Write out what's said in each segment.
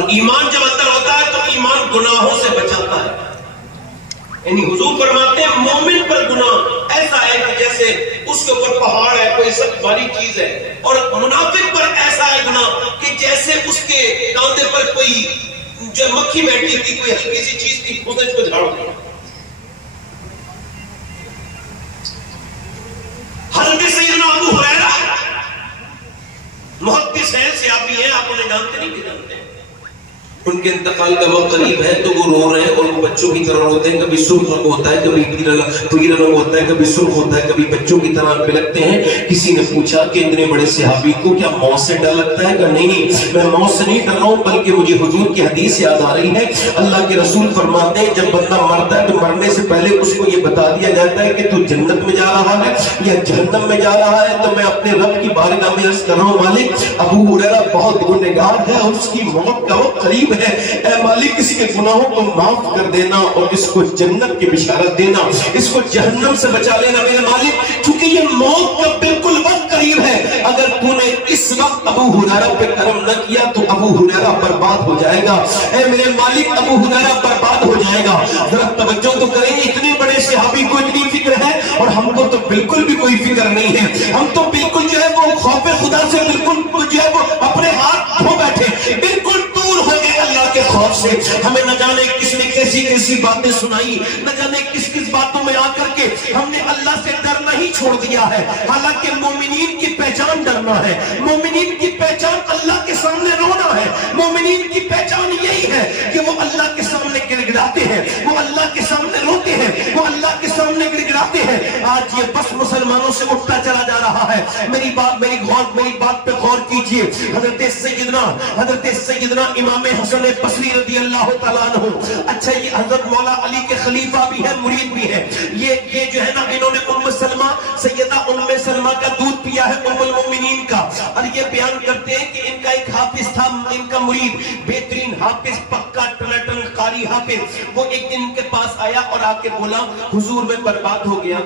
اور ایمان جب اندر ہوتا ہے تو ایمان گناہوں سے بچاتا ہے. یعنی حضور فرماتے ہیں مومن پر گناہ ایسا ہے کہ جیسے اس کے اوپر پہاڑ ہے، کوئی سخت بھاری چیز ہے، اور منافق پر ایسا ہے گناہ کہ جیسے اس کے کاندھے پر کوئی جو مکھی بیٹھی تھی، کوئی ہلکی سی چیز تھی، اس نے اس کو جھاڑ دیا. حضرت سیدنا ابو ہریرہ محدث ہیں، صحابی ہیں، آپ انہیں جانتے نہیں کہ جانتے ہیں. ان کے انتقال کا وقت قریب ہے تو وہ رو رہے ہیں اور وہ بچوں کی طرح روتے ہیں. کبھی سرخ رنگ ہوتا ہے، کبھی پیلا رنگ ہوتا ہے، کبھی سرخ ہوتا ہے، کبھی بچوں کی طرح بلکتے ہیں. کسی نے پوچھا کہ اتنے بڑے صحابی کو کیا موت سے ڈر لگتا ہے؟ کہ نہیں، میں موت سے نہیں ڈر رہا ہوں، بلکہ مجھے حضور کی حدیث یاد آ رہی ہے. اللہ کے رسول فرماتے ہیں جب بندہ مرتا ہے تو مرنے سے پہلے اس کو یہ بتا دیا جاتا ہے کہ تو جنت میں جا رہا ہے یا جہنم میں جا رہا ہے. تو میں اپنے رب کی بارگاہ میں عرض کر رہا ہوں، مالک ابو ہریرہ بہت گنہگار ہے اور اس کی موت کا وقت قریب ہے. اے مالک اس کے گناہوں کو معاف کر دینا اور اس کو جنت کی بشارت دینا، اس کو جہنم سے بچا لینا میرے مالک، کیونکہ یہ موت کا بالکل وقت قریب ہے. اگر تو نے اس وقت ابو ہریرہ پہ کرم نہ کیا تو ابو ہریرہ برباد ہو جائے گا. اے میرے مالک ابو ہریرہ برباد ہو جائے گا. ذرا توجہ تو کریں، اتنے بڑے صحابی کو اتنی فکر ہے اور ہم کو تو بالکل بھی کوئی فکر نہیں ہے. ہم تو بالکل جو ہے وہ خوف خدا سے بالکل جو ہے وہ اپنے ہاتھ دھو بیٹھے، بالکل دور ہو گئے اللہ کے خوف سے. ہمیں نہ جانے کس نے کیسی کیسی باتیں سنائی، نہ جانے کس کس باتوں میں آ کر کے ہم نے اللہ سے ڈرنا ہی چھوڑ دیا ہے. حالانکہ مومنین کی پہچان ڈرنا ہے، مومنین کی پہچان اللہ کے سامنے رونا ہے. مومنین کی پہچان یہی ہے کہ وہ اللہ کے سامنے گڑ گڑاتے ہیں، وہ اللہ کے سامنے روتے ہیں، وہ اللہ کے سامنے گڑ گڑاتے ہیں. آج یہ بس مسلمانوں سے اٹھتا چلا جا رہا ہے. میری بات پہ غور کیجئے. حضرت سیدنا امام حسن بصری رضی اللہ تعالیٰ عنہ، اچھا یہ حضرت مولا علی کے خلیفہ بھی ہے، مرید بھی ہے. یہ جو ہے نا، انہوں نے سیدہ ام سلمہ کا دودھ پیا ہے، ام المومنین کا. اور یہ بیان کرتے ہیں کہ ان کا ایک حافظ تھا، ان کا مرید بہترین حافظ، پکا ٹنٹن قاری حافظ. وہ ایک دن ان کے پاس آیا اور آ کے بولا حضور میں برباد ہو گیا،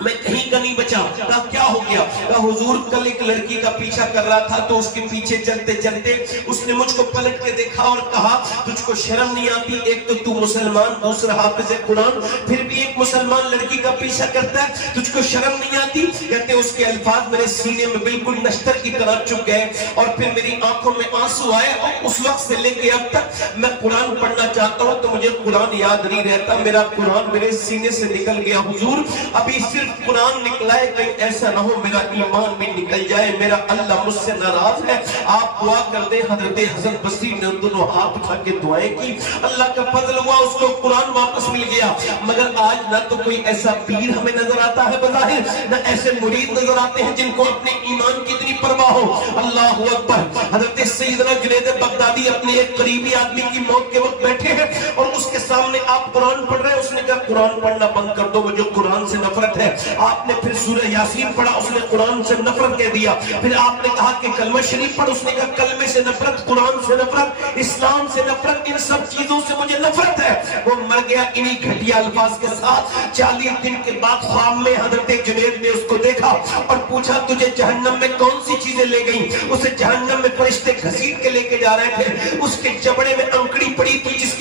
میں کہیں کا نہیں بچا. کہا کیا ہو گیا؟ کہا حضور کل ایک لڑکی کا پیچھا کر رہا تھا تو اس کے پیچھے چلتے چلتے اس نے مجھ کو پلٹ کے دیکھا اور کہا تجھ کو شرم نہیں آتی؟ ایک تو تو مسلمان، دوسرا حافظ قرآن، پھر بھی ایک مسلمان لڑکی کا پیچھا کرتا ہے، تجھ کو شرم نہیں آتی؟ کہتے اس کے الفاظ میرے سینے میں بالکل نشتر کی طرح چپ گئے اور پھر میری آنکھوں میں آنسو آئے. اور اس وقت سے لے کے اب تک میں قرآن پڑھنا چاہتا ہوں تو مجھے قرآن یاد نہیں رہتا، میرا قرآن میرے سینے سے نکل گیا. حضور ابھی صرف قرآن نکلا ہے، کہیں ایسا نہ ہو میرا ایمان بھی نکل جائے، میرا اللہ مجھ سے ناراض ہے. آپ دعا کر دیں. حضرت حسن بصری نے دونوں ہاتھ اٹھا کے دعائیں کی، اللہ کا فضل ہوا، اس کو قرآن واپس مل گیا. مگر آج نہ تو کوئی ایسا پیر ہمیں نظر آتا ہے بظاہر، نہ ایسے مرید نظر آتے ہیں جن کو اپنے ایمان کی اتنی پرواہ ہو. اللہ اکبر. حضرت سیدنا جنید بغدادی اپنے ایک قریبی آدمی کی موت کے وقت بیٹھے ہیں اور اس کے سامنے آپ قرآن پڑھ رہے ہیں. اس نے کہا قرآن پڑھنا بند کر دو، مجھے قرآن سے نفرت ہے. آپ نے پھر سورہ یاسین پڑھا، اس نے قرآن سے نفرت کہہ دیا. پھر آپ نے کہا کہ کلمہ شریف پڑھ، اس نے کہا کلمے سے نفرت، قرآن سے نفرت، اسلام سے نفرت، ان سب چیزوں سے مجھے نفرت ہے. وہ مر گیا انہی گھٹیا الفاظ کے ساتھ. 40 دن کے بعد خواب میں حضرت جنید نے اس کو دیکھا اور پوچھا تجھے جہنم میں کون سی چیزیں لے گئیں؟ اسے جہنم میں فرشتے گھسیٹ کے لے کے جا رہے تھے. اس کے جبڑے میں انکڑی پڑی تھی جس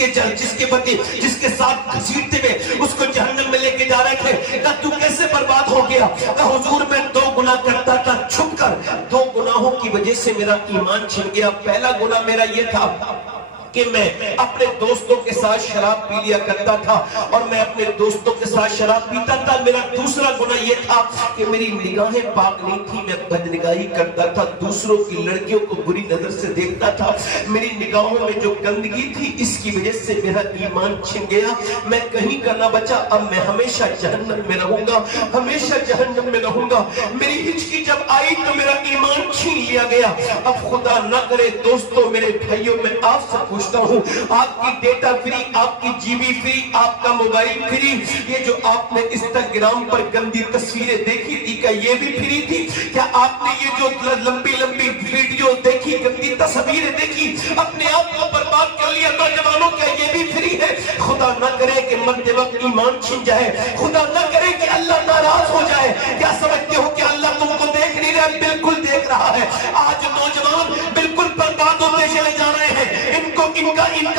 کے ساتھ گھسیٹتے ہوئے اس کو جہنم میں لے کے جا رہے تھے. کہا تو کیسے برباد ہو گیا؟ کہا حضور میں 2 گناہ کرتا تھا چھپ کر، 2 گناہوں کی وجہ سے میرا ایمان چھن گیا. پہلا گناہ میرا یہ تھا کہ میں اپنے دوستوں کے ساتھ شراب پی لیا کرتا تھا اور میں اپنے دوستوں کے ساتھ شراب پیتا تھا. میرا دوسرا گناہ یہ تھا کہ میری نگاہیں پاک نہیں تھی، میں بدنگاہی کرتا تھا، دوسروں کی لڑکیوں کو بری نظر سے دیکھتا تھا. میری نگاہوں میں جو گندگی تھی اس کی وجہ سے میرا ایمان چھن گیا. میں کہیں کا نہ بچا. اب میں ہمیشہ جہنم میں رہوں گا، ہمیشہ جہنم میں رہوں گا. میری ہچکی جب آئی تو میرا ایمان چھین لیا گیا. اب خدا نہ کرے دوستوں، میرے بھائیوں، میں آپ سے پوچھتا ہوں، آپ کی ڈیٹا فری، آپ کی جی بی فری، آپ کا موبائل فری، یہ جو آپ نے انسٹاگرام پر گندی تصویریں دیکھی تھی کیا یہ بھی فری تھی؟ کیا آپ نے یہ جو لمبی لمبی ویڈیو دیکھی، گندی تصویریں دیکھی، اپنے آپ کو برباد کر لیا نوجوانوں، کیا یہ بھی فری ہے؟ خدا نہ کرے کہ مرتے وقت ایمان چھن جائے، خدا نہ کرے کہ اللہ ناراض ہو جائے. کیا سمجھتے ہو کہ اللہ تم کو دیکھ نہیں رہا؟ بالکل دیکھ رہا ہے. آج نوجوان بالکل برباد ہوتے چلے جا رہے ہیں. ان کو